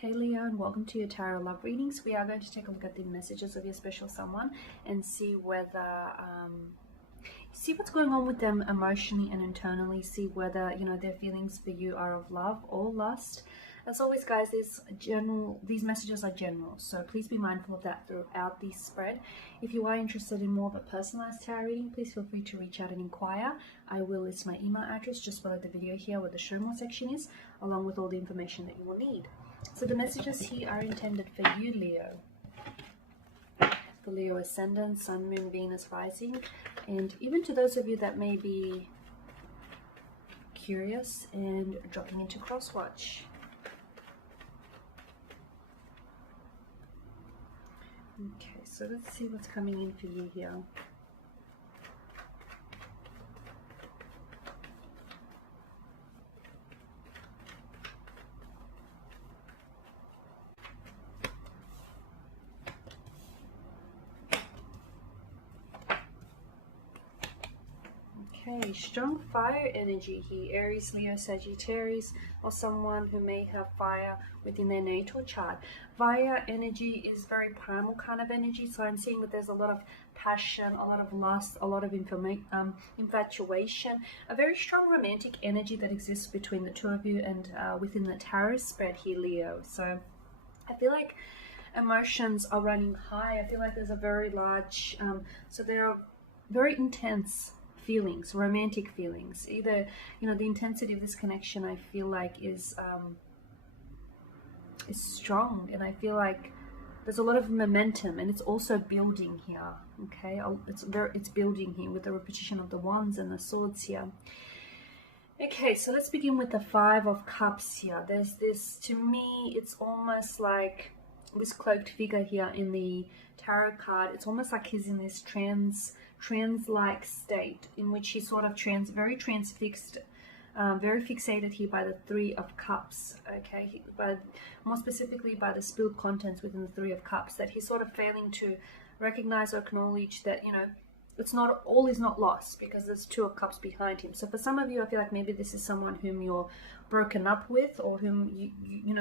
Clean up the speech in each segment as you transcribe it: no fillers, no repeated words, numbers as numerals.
Hey Leo, and welcome to your tarot love readings. We are going to take a look at the messages of your special someone and see whether see what's going on with them emotionally and internally. See whether their feelings for you are of love or lust. As always, guys, these messages are general, so please be mindful of that throughout the spread. If you are interested in more of a personalized tarot reading, please feel free to reach out and inquire. I will list my email address just below the video here where the show more section is, along with all the information that you will need. So the messages here are intended for you, Leo. For Leo ascendant, Sun, Moon, Venus, rising, and even to those of you that may be curious and dropping into crosswatch. Okay, so let's see what's coming in for you here. Okay, strong fire energy here, Aries, Leo, Sagittarius, or someone who may have fire within their natal chart. Fire energy is very primal kind of energy, so I'm seeing that there's a lot of passion, a lot of lust, a lot of infatuation, a very strong romantic energy that exists between the two of you and within the tarot spread here, Leo. So I feel like emotions are running high. I feel like there's a very large, so there are very intense feelings, romantic feelings. Either the intensity of this connection, I feel like is strong, and I feel like there's a lot of momentum, and it's also building here. Okay, it's building here with the repetition of the wands and the swords here. Okay, so let's begin with the Five of Cups here. There's this, to me, it's almost like this cloaked figure here in the tarot card. It's almost like he's in this trance-like state in which he's sort of very transfixed, very fixated here by the Three of Cups. Okay, more specifically by the spilled contents within the Three of Cups, that he's sort of failing to recognize or acknowledge that it's not, all is not lost, because there's Two of Cups behind him. So for some of you, I feel like maybe this is someone whom you're broken up with, or whom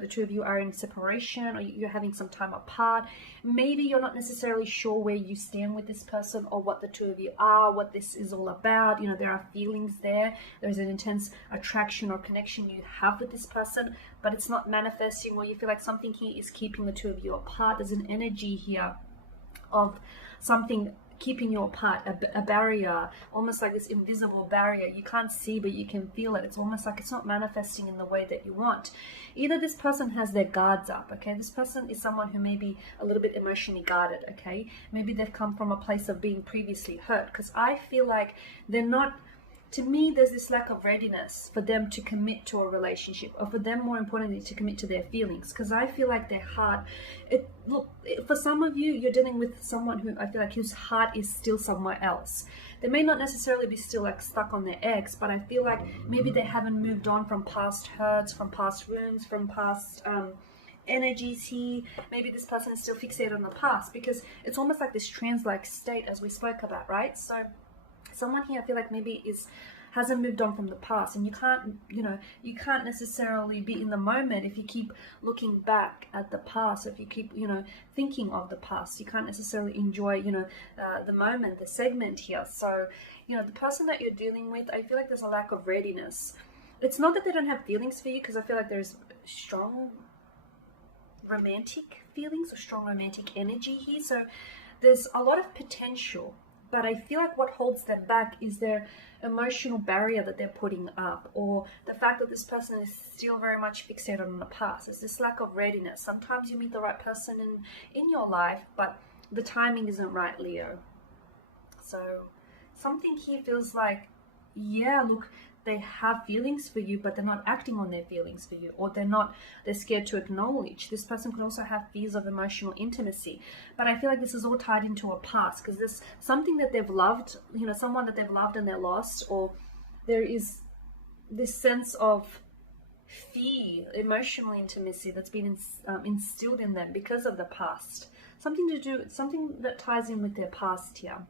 the two of you are in separation, or you're having some time apart. Maybe you're not necessarily sure where you stand with this person, or what the two of you are, what this is all about. There are feelings there. There's an intense attraction or connection you have with this person, but it's not manifesting, or you feel like something here is keeping the two of you apart. There's an energy here of something keeping you apart, a barrier, almost like this invisible barrier. You can't see, but you can feel it. It's almost like it's not manifesting in the way that you want. Either this person has their guards up, okay? This person is someone who may be a little bit emotionally guarded, okay? Maybe they've come from a place of being previously hurt, because I feel like they're not, to me, there's this lack of readiness for them to commit to a relationship, or for them, more importantly, to commit to their feelings. Because I feel like their heart, look, for some of you, you're dealing with someone who I feel like whose heart is still somewhere else. They may not necessarily be still like stuck on their ex, but I feel like maybe they haven't moved on from past hurts, from past wounds, from past energies here. Maybe this person is still fixated on the past, because it's almost like this trance-like state, as we spoke about, right? So someone here, I feel like maybe hasn't moved on from the past, and you can't necessarily be in the moment if you keep looking back at the past. If you keep thinking of the past, you can't necessarily enjoy the moment, the segment here. So the person that you're dealing with, I feel like there's a lack of readiness. It's not that they don't have feelings for you, because I feel like there's strong romantic feelings or strong romantic energy here. So there's a lot of potential. But I feel like what holds them back is their emotional barrier that they're putting up, or the fact that this person is still very much fixated on the past. It's this lack of readiness. Sometimes you meet the right person in your life, but the timing isn't right, Leo. So something here feels like, yeah, look, they have feelings for you, but they're not acting on their feelings for you, or they're scared to acknowledge. This person can also have fears of emotional intimacy, but I feel like this is all tied into a past, because there's something that they've loved, someone that they've loved and they're lost, or there is this sense of fear, emotional intimacy that's been instilled in them because of the past. Something that ties in with their past here.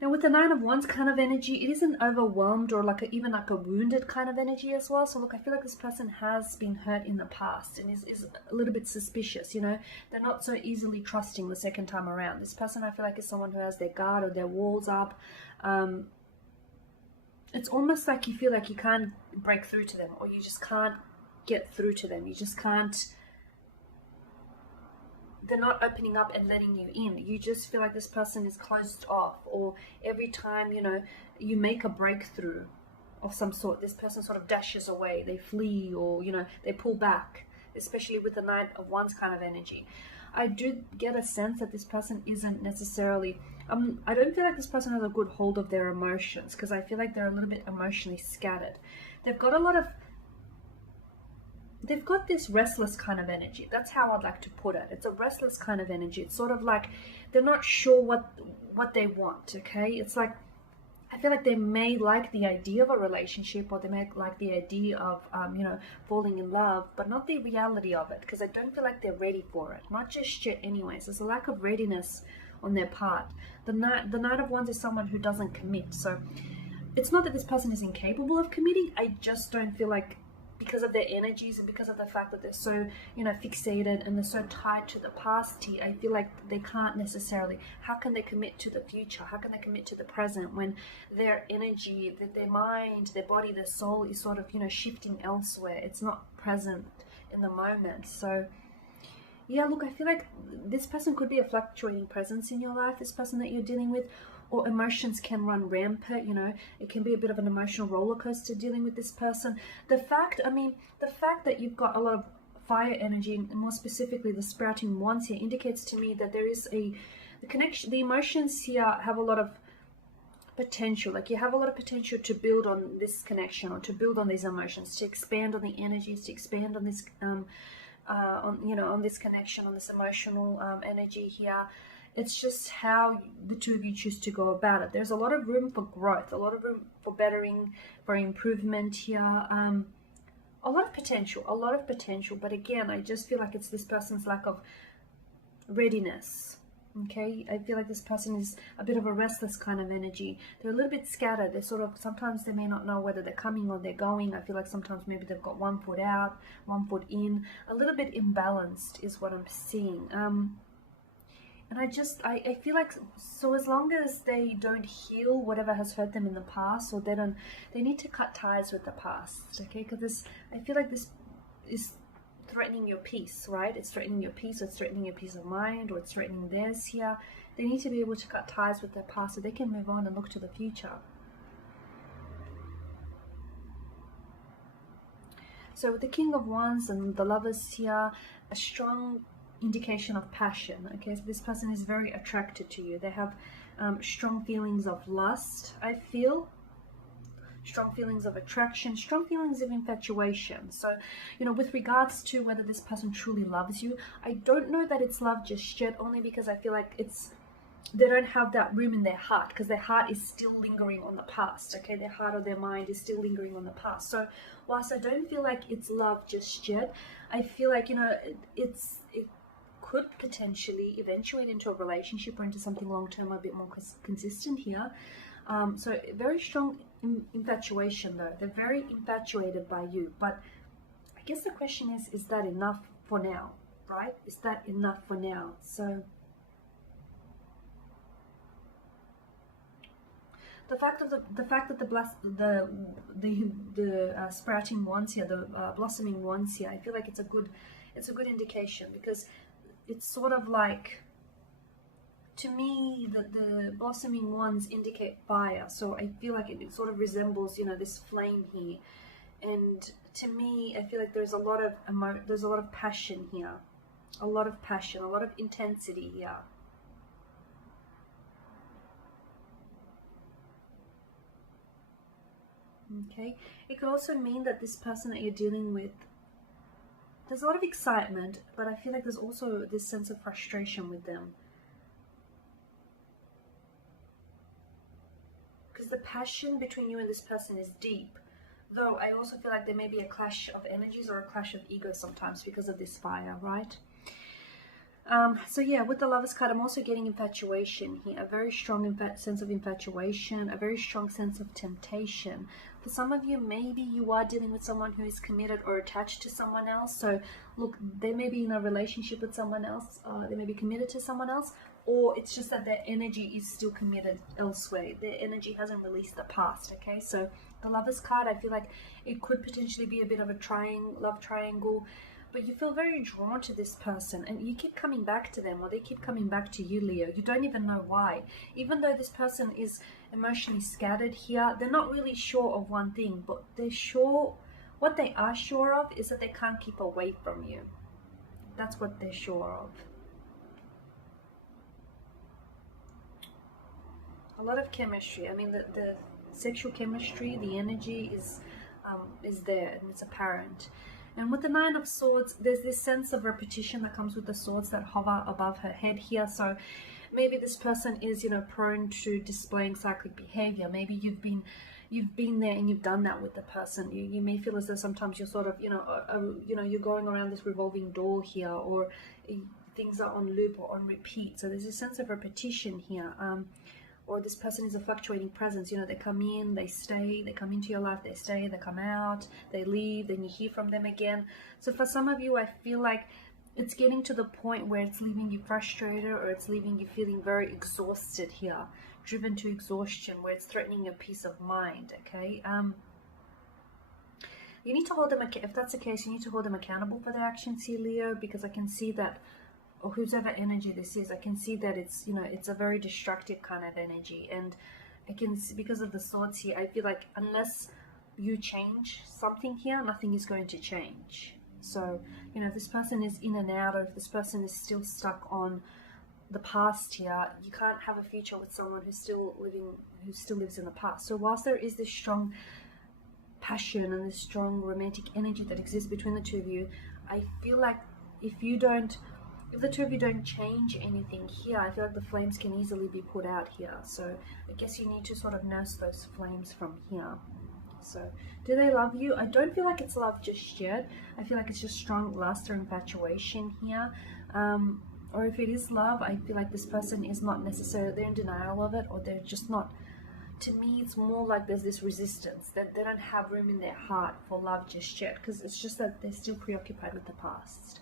Now with the Nine of Wands kind of energy, it isn't overwhelmed or like even like a wounded kind of energy as well. So look, I feel like this person has been hurt in the past and is a little bit suspicious, you know. They're not so easily trusting the second time around. This person, I feel like, is someone who has their guard or their walls up. It's almost like you feel like you can't break through to them, or you just can't get through to them. You just can't. They're not opening up and letting you in. You just feel like this person is closed off, or every time, you know, you make a breakthrough of some sort, this person sort of dashes away, they flee, or, you know, they pull back, especially with the Knight of Wands kind of energy. I do get a sense that this person isn't necessarily, I don't feel like this person has a good hold of their emotions, because I feel like they're a little bit emotionally scattered. They've got this restless kind of energy. That's how I'd like to put it. It's a restless kind of energy. It's sort of like they're not sure what they want, okay? It's like, I feel like they may like the idea of a relationship, or they may like the idea of, you know, falling in love, but not the reality of it, because I don't feel like they're ready for it. Not just yet anyways. There's a lack of readiness on their part. The Knight of Wands is someone who doesn't commit. So it's not that this person is incapable of committing. I just don't feel like, because of their energies and because of the fact that they're so, you know, fixated and they're so tied to the past here, I feel like they can't necessarily, how can they commit to the future? How can they commit to the present when their energy, their mind, their body, their soul is sort of, you know, shifting elsewhere? It's not present in the moment. So yeah, look, I feel like this person could be a fluctuating presence in your life, this person that you're dealing with, or emotions can run rampant, you know. It can be a bit of an emotional roller coaster dealing with this person. The fact that you've got a lot of fire energy, and more specifically the sprouting wands here, indicates to me that there is the connection. The emotions here have a lot of potential. Like, you have a lot of potential to build on this connection, or to build on these emotions, to expand on the energies, to expand on this on this connection, on this emotional energy here. It's just how the two of you choose to go about it. There's a lot of room for growth, a lot of room for bettering, for improvement here. A lot of potential. But again, I just feel like it's this person's lack of readiness. Okay, I feel like this person is a bit of a restless kind of energy. They're a little bit scattered. They're sort of, sometimes they may not know whether they're coming or they're going. I feel like sometimes maybe they've got one foot out, one foot in. A little bit imbalanced is what I'm seeing. And I feel like, so as long as they don't heal whatever has hurt them in the past, or they need to cut ties with the past, okay? Because I feel like this is threatening your peace, right? It's threatening your peace, or it's threatening your peace of mind, or it's threatening theirs here. They need to be able to cut ties with their past so they can move on and look to the future. So with the King of Wands and the Lovers here, a strong indication of passion. Okay, so this person is very attracted to you. They have strong feelings of lust, I feel, strong feelings of attraction, strong feelings of infatuation. So, you know, with regards to whether this person truly loves you, I don't know that it's love just yet, only because I feel like they don't have that room in their heart, because their heart is still lingering on the past. Okay, their heart or their mind is still lingering on the past. So whilst I don't feel like it's love just yet, I feel like, you know, it could potentially eventuate into a relationship or into something long-term, a bit more consistent here. So very strong infatuation though. They're very infatuated by you. But I guess the question is that enough for now, right? Is that enough for now? So the fact that the sprouting wands here, the blossoming wands here, I feel like it's a good indication, because it's sort of like, to me, the blossoming wands indicate fire. So I feel like it sort of resembles, you know, this flame here. And to me, I feel like there's a lot of passion here, a lot of passion, a lot of intensity here. Okay, it could also mean that this person that you're dealing with, there's a lot of excitement, but I feel like there's also this sense of frustration with them. Because the passion between you and this person is deep. Though I also feel like there may be a clash of energies or a clash of ego sometimes because of this fire, right? So yeah, with the Lovers card, I'm also getting infatuation here. A very strong sense of infatuation, a very strong sense of temptation. For some of you, maybe you are dealing with someone who is committed or attached to someone else. So look, they may be in a relationship with someone else. They may be committed to someone else. Or it's just that their energy is still committed elsewhere. Their energy hasn't released the past, okay? So the Lovers card, I feel like it could potentially be a bit of a love triangle. But you feel very drawn to this person and you keep coming back to them, or they keep coming back to you, Leo. You don't even know why. Even though this person is emotionally scattered here, they're not really sure of one thing, but what they are sure of is that they can't keep away from you. That's what they're sure of. A lot of chemistry. I mean, the sexual chemistry, the energy is there and it's apparent. And with the Nine of Swords, there's this sense of repetition that comes with the swords that hover above her head here. So maybe this person is, you know, prone to displaying cyclic behavior. Maybe you've been there and you've done that with the person. You may feel as though sometimes you're sort of, you're going around this revolving door here, or things are on loop or on repeat. So there's a sense of repetition here. Or this person is a fluctuating presence. You know, they come in, they stay, they come into your life, they stay, they come out, they leave, then you hear from them again. So for some of you, I feel like it's getting to the point where it's leaving you frustrated, or it's leaving you feeling very exhausted here, driven to exhaustion, where it's threatening your peace of mind, okay? You need to hold them, if that's the case, you need to hold them accountable for their actions here, Leo, because I can see that, or whoever energy this is, I can see that it's, you know, it's a very destructive kind of energy. And I can see, because of the swords here, I feel like unless you change something here, nothing is going to change. So, you know, if this person is in and out, or if this person is still stuck on the past here, you can't have a future with someone who still lives in the past. So whilst there is this strong passion and this strong romantic energy that exists between the two of you, I feel like if the two of you don't change anything here, I feel like the flames can easily be put out here. So I guess you need to sort of nurse those flames from here. So do they love you? I don't feel like it's love just yet. I feel like it's just strong lust or infatuation here. Or if it is love, I feel like this person is not necessarily, they're in denial of it, or they're just not. To me, it's more like there's this resistance, that they don't have room in their heart for love just yet, because it's just that they're still preoccupied with the past.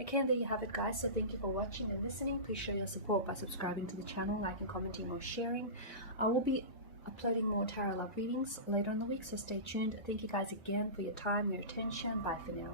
Okay, and there you have it, guys. So thank you for watching and listening. Please show your support by subscribing to the channel, liking, commenting, or sharing. I will be uploading more tarot love readings later in the week, so stay tuned. Thank you guys again for your time, your attention. Bye for now.